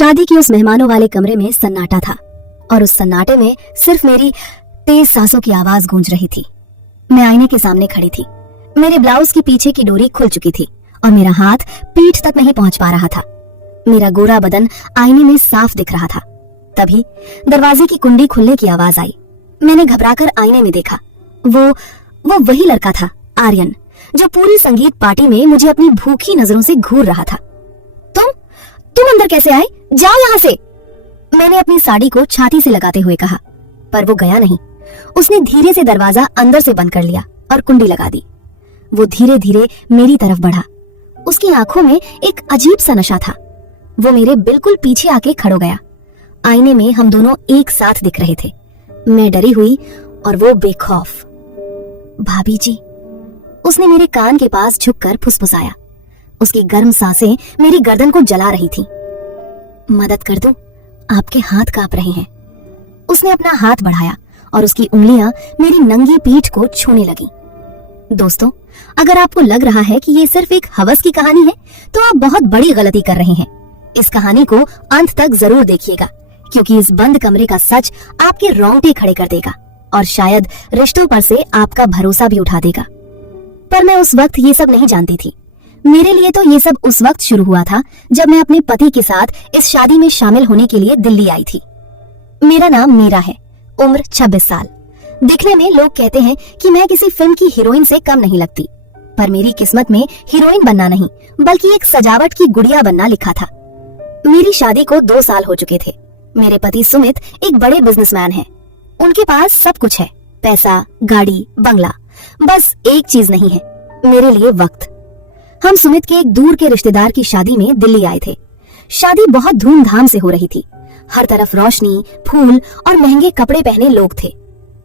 शादी के उस मेहमानों वाले कमरे में सन्नाटा था और उस सन्नाटे में सिर्फ मेरी तेज सांसों की आवाज गूंज रही थी। मैं आईने के सामने खड़ी थी। मेरे ब्लाउज की पीछे की डोरी खुल चुकी थी और मेरा हाथ पीठ तक नहीं पहुंच पा रहा था। मेरा गोरा बदन आईने में साफ दिख रहा था। तभी दरवाजे की कुंडी खुलने की आवाज आई। मैंने घबराकर आईने में देखा। वो वही लड़का था, आर्यन, जो पूरी संगीत पार्टी में मुझे अपनी भूखी नजरों से घूर रहा था। तुम अंदर कैसे आए? जाओ यहाँ से, मैंने अपनी साड़ी को छाती से लगाते हुए कहा, पर वो गया नहीं। उसने धीरे से दरवाजा अंदर से बंद कर लिया और कुंडी लगा दी। वो धीरे धीरे मेरी तरफ बढ़ा। उसकी आंखों में एक अजीब सा नशा था। वो मेरे बिल्कुल पीछे आके खड़ो गया। आईने में हम दोनों एक साथ दिख रहे थे। मैं डरी हुई और वो बेखौफ। भाभी जी, उसने मेरे कान के पास झुककर फुसफुसाया। उसकी गर्म सांसें मेरी गर्दन को जला रही थी। मदद कर दूं? आपके हाथ कांप रहे हैं। उसने अपना हाथ बढ़ाया और उसकी उंगलियां मेरी नंगी पीठ को छूने लगी। दोस्तों, अगर आपको लग रहा है कि ये सिर्फ एक हवस की कहानी है, तो आप बहुत बड़ी गलती कर रहे हैं। इस कहानी को अंत तक जरूर देखिएगा, क्योंकि इस बंद कमरे का सच आपके रोंगटे खड़े कर देगा और शायद रिश्तों पर से आपका भरोसा भी उठा देगा। पर मैं उस वक्त ये सब नहीं जानती थी। मेरे लिए तो ये सब उस वक्त शुरू हुआ था जब मैं अपने पति के साथ इस शादी में शामिल होने के लिए दिल्ली आई थी। मेरा नाम मीरा है, उम्र 26 साल। दिखने में लोग कहते हैं कि मैं किसी फिल्म की हीरोइन से कम नहीं लगती, पर मेरी किस्मत में हीरोइन बनना नहीं, बल्कि एक सजावट की गुड़िया बनना लिखा था। मेरी शादी को 2 साल हो चुके थे। मेरे पति सुमित एक बड़े बिजनेसमैन हैं। उनके पास सब कुछ है, पैसा, गाड़ी, बंगला। बस एक चीज नहीं है, मेरे लिए वक्त। हम सुमित के एक दूर के रिश्तेदार की शादी में दिल्ली आए थे। शादी बहुत धूमधाम से हो रही थी। हर तरफ रोशनी, फूल और महंगे कपड़े पहने लोग थे।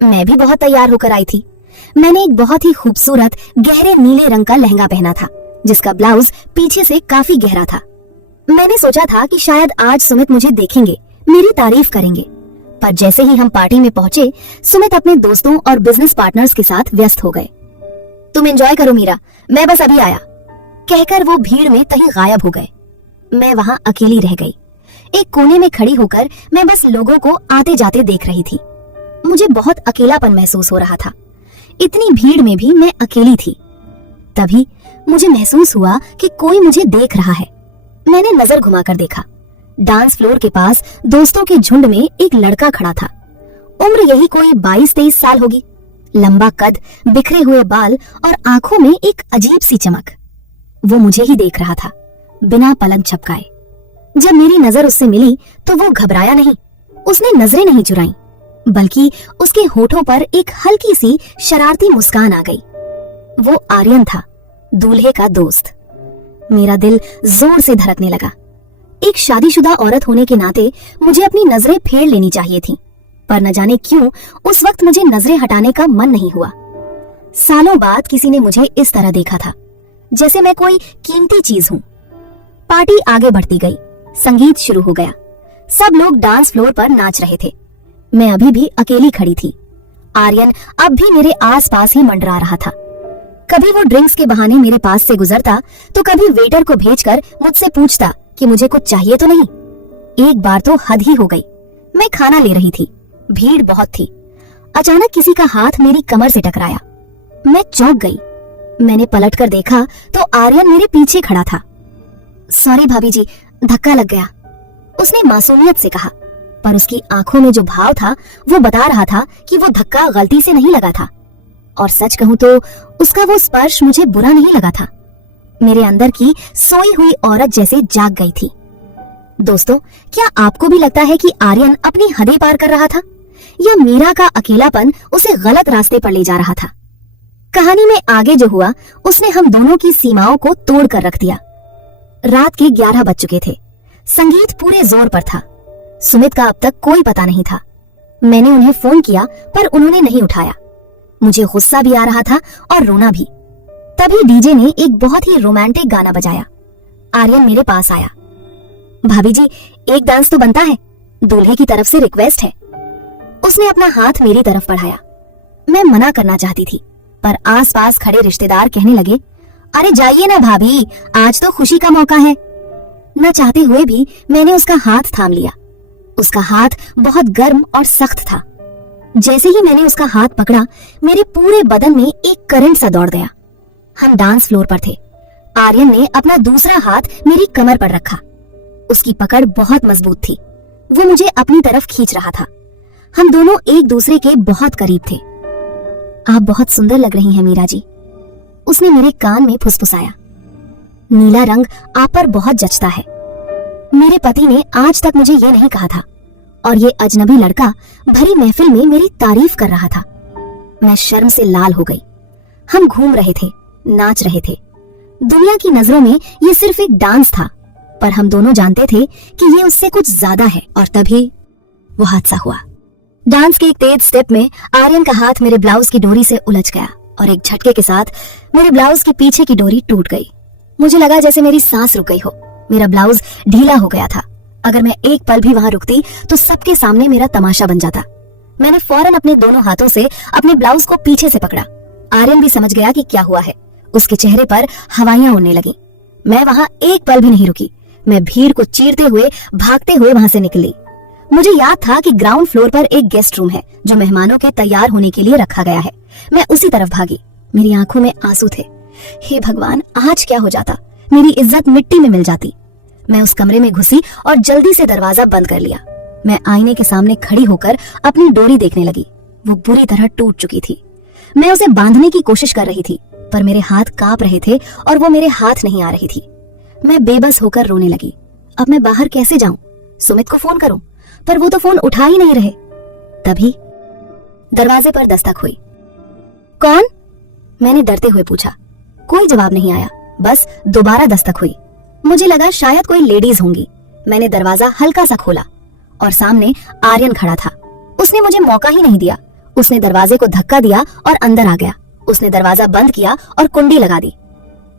मैं भी बहुत तैयार होकर आई थी। मैंने एक बहुत ही खूबसूरत गहरे नीले रंग का लहंगा पहना था, जिसका ब्लाउज पीछे से काफी गहरा था। मैंने सोचा था कि शायद आज सुमित मुझे देखेंगे, मेरी तारीफ करेंगे। पर जैसे ही हम पार्टी में पहुंचे, सुमित अपने दोस्तों और बिजनेस पार्टनर्स के साथ व्यस्त हो गए। तुम एंजॉय करो मीरा, मैं बस अभी आया, कहकर वो भीड़ में कहीं गायब हो गए। मैं वहां अकेली रह गई। एक कोने में खड़ी होकर मैं बस लोगों को आते जाते देख रही थी। मुझे बहुत अकेलापन महसूस हो रहा था। इतनी भीड़ में भी मैं अकेली थी। तभी मुझे महसूस हुआ कि कोई मुझे देख रहा है। मैंने नजर घुमाकर देखा। डांस फ्लोर के पास दोस्तों के झुंड में एक लड़का खड़ा था। उम्र यही कोई 22-23 साल होगी। लंबा कद, बिखरे हुए बाल और आंखों में एक अजीब सी चमक। वो मुझे ही देख रहा था, बिना पलक झपकाए। जब मेरी नजर उससे मिली तो वो घबराया नहीं। उसने नजरें नहीं चुराई, बल्कि उसके होठों पर एक हल्की सी शरारती मुस्कान आ गई। वो आर्यन था, दूल्हे का दोस्त। मेरा दिल जोर से धड़कने लगा। एक शादीशुदा औरत होने के नाते मुझे अपनी नजरें फेर लेनी चाहिए थी, पर न जाने क्यों उस वक्त मुझे नजरें हटाने का मन नहीं हुआ। सालों बाद किसी ने मुझे इस तरह देखा था, जैसे मैं कोई कीमती चीज हूँ। पार्टी आगे बढ़ती गई। संगीत शुरू हो गया। सब लोग डांस फ्लोर पर नाच रहे थे। मैं अभी भी अकेली खड़ी थी। आर्यन अब भी मेरे आसपास ही मंडरा रहा था। कभी वो ड्रिंक्स के बहाने मेरे पास से गुजरता, तो कभी वेटर को भेजकर मुझसे पूछता कि मुझे कुछ चाहिए तो नहीं। एक बार तो हद ही हो गई। मैं खाना ले रही थी, भीड़ बहुत थी। अचानक किसी का हाथ मेरी कमर से टकराया। मैं चौंक गई। मैंने पलटकर देखा तो आर्यन मेरे पीछे खड़ा था। सॉरी भाभी जी, धक्का लग गया, उसने मासूमियत से कहा, पर उसकी आंखों में जो भाव था वो बता रहा था कि वो धक्का गलती से नहीं लगा था। और सच कहूं तो उसका वो स्पर्श मुझे बुरा नहीं लगा था। मेरे अंदर की सोई हुई औरत जैसे जाग गई थी। दोस्तों, क्या आपको भी लगता है कि आर्यन अपनी हदें पार कर रहा था, या मीरा का अकेलापन उसे गलत रास्ते पर ले जा रहा था? कहानी में आगे जो हुआ, उसने हम दोनों की सीमाओं को तोड़ कर रख दिया। रात के 11 बज चुके थे। संगीत पूरे जोर पर था। सुमित का अब तक कोई पता नहीं था। मैंने उन्हें फोन किया, पर उन्होंने नहीं उठाया। मुझे गुस्सा भी आ रहा था और रोना भी। तभी डीजे ने एक बहुत ही रोमांटिक गाना बजाया। आर्यन मेरे पास आया। भाभी जी, एक डांस तो बनता है, दूल्हे की तरफ से रिक्वेस्ट है। उसने अपना हाथ मेरी तरफ बढ़ाया। मैं मना करना चाहती थी, पर आसपास खड़े रिश्तेदार कहने लगे, अरे जाइए ना भाभी, आज तो खुशी का मौका है। न चाहते हुए भी मैंने उसका हाथ थाम लिया। उसका हाथ बहुत गर्म और सख्त था। जैसे ही मैंने उसका हाथ पकड़ा, मेरे पूरे बदन में एक करंट सा दौड़ गया। हम डांस फ्लोर पर थे। आर्यन ने अपना दूसरा हाथ मेरी कमर पर रखा। उसकी पकड़ बहुत मजबूत थी। वो मुझे अपनी तरफ खींच रहा था। हम दोनों एक दूसरे के बहुत करीब थे। आप बहुत सुंदर लग रही हैं मीरा जी, उसने मेरे कान में फुसफुसाया। नीला रंग आप पर बहुत जचता है। मेरे पति ने आज तक मुझे ये नहीं कहा था, और ये अजनबी लड़का भरी महफिल में मेरी तारीफ कर रहा था। मैं शर्म से लाल हो गई। हम घूम रहे थे, नाच रहे थे। दुनिया की नजरों में ये सिर्फ एक डांस था, पर हम दोनों जानते थे कि ये उससे कुछ ज्यादा है। और तभी वो हादसा हुआ। डांस के एक तेज स्टेप में आर्यन का हाथ मेरे ब्लाउज की डोरी से उलझ गया और एक झटके के साथ मेरे ब्लाउज की पीछे की डोरी टूट गई। मुझे लगा जैसे मेरी सांस रुक गई हो। मेरा ब्लाउज ढीला हो गया था। अगर मैं एक पल भी वहां रुकती तो सबके सामने मेरा तमाशा बन जाता। मैंने फौरन अपने दोनों हाथों से अपने ब्लाउज को पीछे से पकड़ा। आर्यन भी समझ गया कि क्या हुआ है। उसके चेहरे पर हवाइयां उड़ने लगी। मैं वहां एक पल भी नहीं रुकी। मैं भीड़ को चीरते हुए भागते हुए वहां से निकली। मुझे याद था कि ग्राउंड फ्लोर पर एक गेस्ट रूम है जो मेहमानों के तैयार होने के लिए रखा गया है। मैं उसी तरफ भागी। मेरी आंखों में आंसू थे। हे भगवान, आज क्या हो जाता। मेरी इज्जत मिट्टी में मिल जाती। मैं उस कमरे में घुसी और जल्दी से दरवाजा बंद कर लिया। मैं आईने के सामने खड़ी होकर अपनी डोरी देखने लगी। वो बुरी तरह टूट चुकी थी। मैं उसे बांधने की कोशिश कर रही थी, पर मेरे हाथ कांप रहे थे और वो मेरे हाथ नहीं आ रही थी। मैं बेबस होकर रोने लगी। अब मैं बाहर कैसे जाऊं? सुमित को फोन करूं, पर वो तो फोन उठा ही नहीं रहे। तभी दरवाजे पर दस्तक हुई। कौन? मैंने डरते हुए पूछा। कोई जवाब नहीं आया। बस दोबारा दस्तक हुई। मुझे लगा शायद कोई लेडीज होंगी। मैंने दरवाजा हल्का सा खोला और सामने आर्यन खड़ा था। उसने मुझे मौका ही नहीं दिया। उसने दरवाजे को धक्का दिया और अंदर आ गया। उसने दरवाजा बंद किया और कुंडी लगा दी।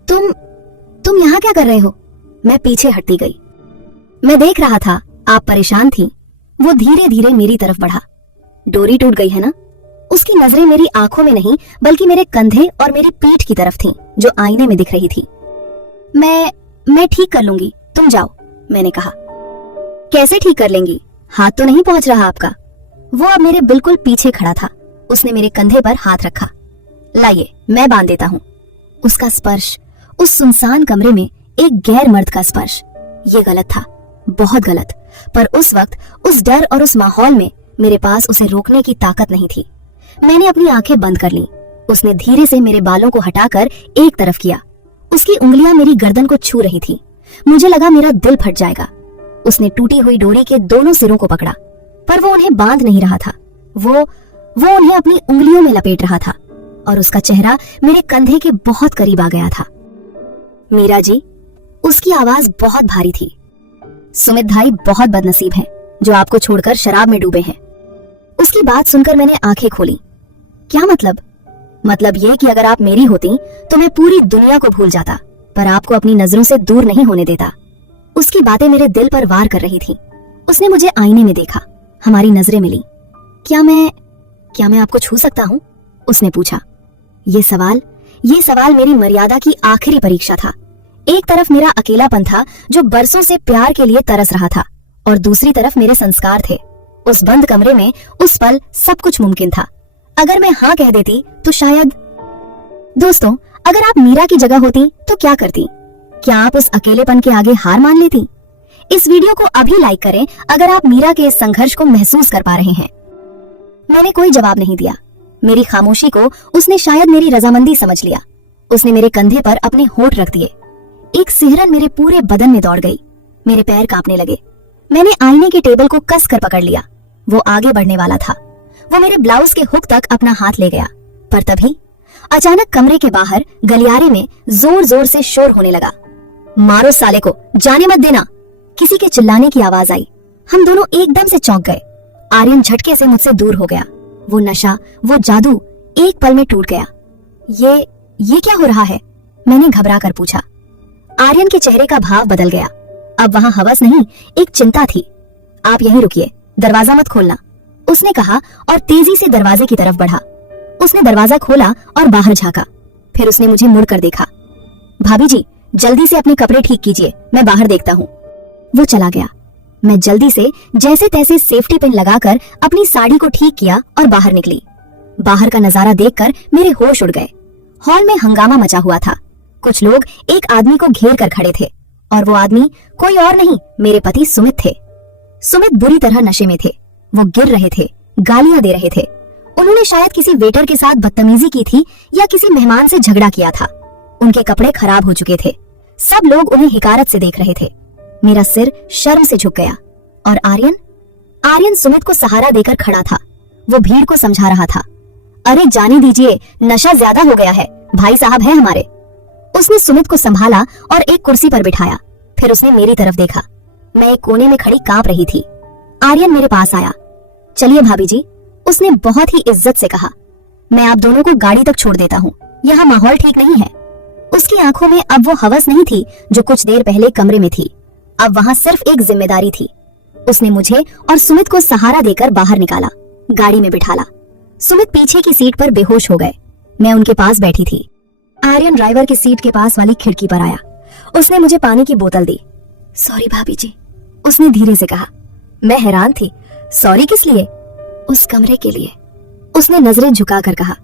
तुम यहाँ क्या कर रहे हो? मैं पीछे हटती गई। मैं देख रहा था आप परेशान थी। वो धीरे धीरे मेरी तरफ बढ़ा। डोरी टूट गई है ना? उसकी नजरें मेरी आंखों में नहीं बल्कि मेरे कंधे और मेरी पीठ की तरफ थीं, जो आईने में दिख रही थी। मैं ठीक कर लूंगी, तुम जाओ, मैंने कहा। कैसे ठीक कर लेंगी? हाथ तो नहीं पहुंच रहा आपका। वो अब मेरे बिल्कुल पीछे खड़ा था। उसने मेरे कंधे पर हाथ रखा। लाइए, मैं बांध देता हूँ। उसका स्पर्श, उस सुनसान कमरे में एक गैर मर्द का स्पर्श, ये गलत था, बहुत गलत। पर उस वक्त, उस डर और उस माहौल में मेरे पास उसे रोकने की ताकत नहीं थी। मैंने अपनी आंखें बंद कर लीं। उसने धीरे से मेरे बालों को हटाकर एक तरफ किया। उसकी उंगलियां मेरी गर्दन को छू रही थी। मुझे लगा मेरा दिल फट जाएगा। उसने टूटी हुई डोरी के दोनों सिरों को पकड़ा, पर वो उन्हें बांध नहीं रहा था। वो उन्हें अपनी उंगलियों में लपेट रहा था और उसका चेहरा मेरे कंधे के बहुत करीब आ गया था। मीरा जी, उसकी आवाज बहुत भारी थी। सुमित भाई बहुत बदनसीब हैं, जो आपको छोड़कर शराब में डूबे हैं। उसकी बात सुनकर मैंने आंखें खोली। क्या मतलब? मतलब ये कि अगर आप मेरी होती तो मैं पूरी दुनिया को भूल जाता, पर आपको अपनी नजरों से दूर नहीं होने देता। उसकी बातें मेरे दिल पर वार कर रही थी। उसने मुझे आईने में देखा। हमारी नजरें मिली। क्या मैं आपको छू सकता हूँ? उसने पूछा। ये सवाल मेरी मर्यादा की आखिरी परीक्षा था। एक तरफ मेरा अकेलापन था जो बरसों से प्यार के लिए तरस रहा था, और दूसरी तरफ मेरे संस्कार थे। उस बंद कमरे में उस पल सब कुछ मुमकिन था। अगर मैं हाँ कह देती तो शायद। दोस्तों, अगर आप मीरा की जगह होती तो क्या करती? क्या आप उस अकेलेपन के आगे हार मान लेती? इस वीडियो को अभी लाइक करें अगर आप मीरा के इस संघर्ष को महसूस कर पा रहे हैं। मैंने कोई जवाब नहीं दिया। मेरी खामोशी को उसने शायद मेरी रजामंदी समझ लिया। उसने मेरे कंधे पर अपने होंठ रख दिए। एक सिहरन मेरे पूरे बदन में दौड़ गई। मेरे पैर कांपने लगे। मैंने आईने के टेबल को कस कर पकड़ लिया। वो आगे बढ़ने वाला था। वो मेरे ब्लाउज के हुक तक अपना हाथ ले गया, पर तभी अचानक कमरे के बाहर गलियारे में जोर जोर से शोर होने लगा। मारो साले को, जाने मत देना, किसी के चिल्लाने की आवाज आई। हम दोनों एकदम से चौंक गए। आर्यन झटके से मुझसे दूर हो गया। वो नशा, वो जादू एक पल में टूट गया। ये क्या हो रहा है? मैंने घबरा कर पूछा। आर्यन के चेहरे का भाव बदल गया। अब वहां हवस नहीं, एक चिंता थी। आप यहीं रुकिए, दरवाजा मत खोलना, उसने कहा और तेजी से दरवाजे की तरफ बढ़ा। उसने दरवाजा खोला और बाहर झांका। फिर उसने मुझे मुड़कर देखा। भाभी जी, जल्दी से अपने कपड़े ठीक कीजिए, मैं बाहर देखता हूँ। वो चला गया। मैं जल्दी से जैसे तैसे सेफ्टी पिन लगाकर अपनी साड़ी को ठीक किया और बाहर निकली। बाहर का नजारा देखकर मेरे होश उड़ गए। हॉल में हंगामा मचा हुआ था। कुछ लोग एक आदमी को घेर कर खड़े थे और वो आदमी कोई और नहीं, मेरे पति सुमित थे। सुमित बुरी तरह नशे में थे। वो गिर रहे थे, गालियां दे रहे थे। उन्होंने शायद किसी वेटर के साथ बदतमीजी की थी या किसी मेहमान से झगड़ा किया था। उनके कपड़े खराब हो चुके थे। सब लोग उन्हें हिकारत से देख रहे थे। मेरा सिर शर्म से झुक गया। और आर्यन सुमित को सहारा देकर खड़ा था। वो भीड़ को समझा रहा था, अरे जाने दीजिए, नशा ज्यादा हो गया है, भाई साहब है हमारे। उसने सुमित को संभाला और एक कुर्सी पर बिठाया। फिर उसने मेरी तरफ देखा। मैं एक कोने में खड़ी कांप रही थी। आर्यन मेरे पास आया। चलिए भाभी जी, उसने बहुत ही इज्जत से कहा। मैं आप दोनों को गाड़ी तक छोड़ देता हूँ, यहाँ माहौल ठीक नहीं है। उसकी आंखों में अब वो हवस नहीं थी जो कुछ देर पहले कमरे में थी। अब वहाँ सिर्फ एक जिम्मेदारी थी। उसने मुझे और सुमित को सहारा देकर बाहर निकाला, गाड़ी में बिठाला। सुमित पीछे की सीट पर बेहोश हो गए। मैं उनके पास बैठी थी। आर्यन ड्राइवर की सीट के पास वाली खिड़की पर आया। उसने मुझे पानी की बोतल दी। सॉरी भाभी जी, उसने धीरे से कहा। मैं हैरान थी, सॉरी किस लिए? उस कमरे के लिए, उसने नजरें झुकाकर कहा।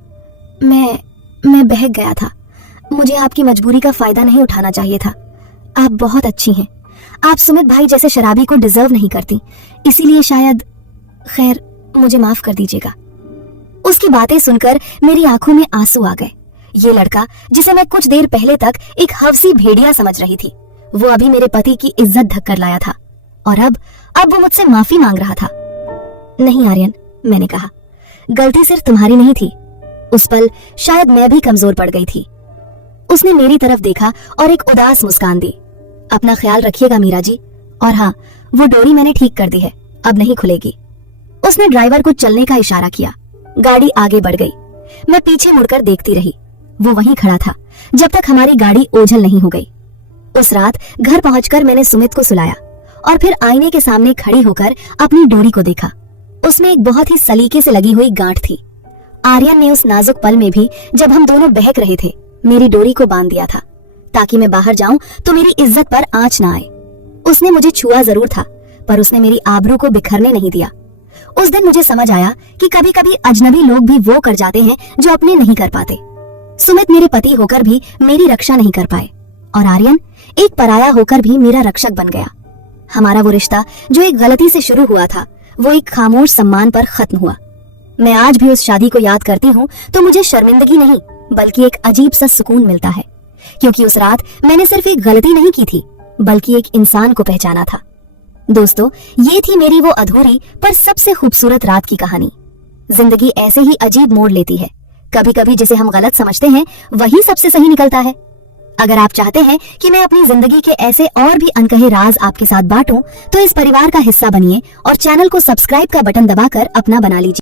मैं बहक गया था। मुझे आपकी मजबूरी का फायदा नहीं उठाना चाहिए था। आप बहुत अच्छी हैं। आप सुमित भाई जैसे शराबी को डिजर्व नहीं करती, इसीलिए शायद। खैर, मुझे माफ कर दीजिएगा। उसकी बातें सुनकर मेरी आंखों में आंसू आ गए। ये लड़का जिसे मैं कुछ देर पहले तक एक हवसी भेड़िया समझ रही थी, वो अभी मेरे पति की इज्जत ढककर लाया था। और अब वो मुझसे माफी मांग रहा था। नहीं आर्यन, मैंने कहा, गलती सिर्फ तुम्हारी नहीं थी। उस पल शायद मैं भी कमजोर पड़ गई थी। उसने मेरी तरफ देखा और एक उदास मुस्कान दी। अपना ख्याल रखिएगा मीरा जी। और हाँ, वो डोरी मैंने ठीक कर दी है, अब नहीं खुलेगी। उसने ड्राइवर को चलने का इशारा किया। गाड़ी आगे बढ़ गई। मैं पीछे मुड़कर देखती रही। वो वहीं खड़ा था जब तक हमारी गाड़ी ओझल नहीं हो गई। उस रात घर पहुंचकर मैंने सुमित को सुलाया और फिर आईने के सामने खड़ी होकर अपनी डोरी को देखा। उसमें एक बहुत ही सलीके से लगी हुई गांठ थी। आर्यन ने उस नाजुक पल में भी, जब हम दोनों बहक रहे थे, मेरी डोरी को बांध दिया था ताकि मैं बाहर जाऊं तो मेरी इज्जत पर आंच ना आए। उसने मुझे छुआ जरूर था, पर उसने मेरी आबरू को बिखरने नहीं दिया। उस दिन मुझे समझ आया कि कभी कभी अजनबी लोग भी वो कर जाते हैं जो अपने नहीं कर पाते। सुमित मेरे पति होकर भी मेरी रक्षा नहीं कर पाए और आर्यन एक पराया होकर भी मेरा रक्षक बन गया। हमारा वो रिश्ता जो एक गलती से शुरू हुआ था, वो एक खामोश सम्मान पर खत्म हुआ। मैं आज भी उस शादी को याद करती हूँ तो मुझे शर्मिंदगी नहीं, बल्कि एक अजीब सा सुकून मिलता है, क्योंकि उस रात मैंने सिर्फ एक गलती नहीं की थी, बल्कि एक इंसान को पहचाना था। दोस्तों, ये थी मेरी वो अधूरी पर सबसे खूबसूरत रात की कहानी। जिंदगी ऐसे ही अजीब मोड़ लेती है। कभी कभी जिसे हम गलत समझते हैं वही सबसे सही निकलता है। अगर आप चाहते हैं कि मैं अपनी जिंदगी के ऐसे और भी अनकहे राज आपके साथ बांटूं, तो इस परिवार का हिस्सा बनिए और चैनल को सब्सक्राइब का बटन दबाकर अपना बना लीजिए।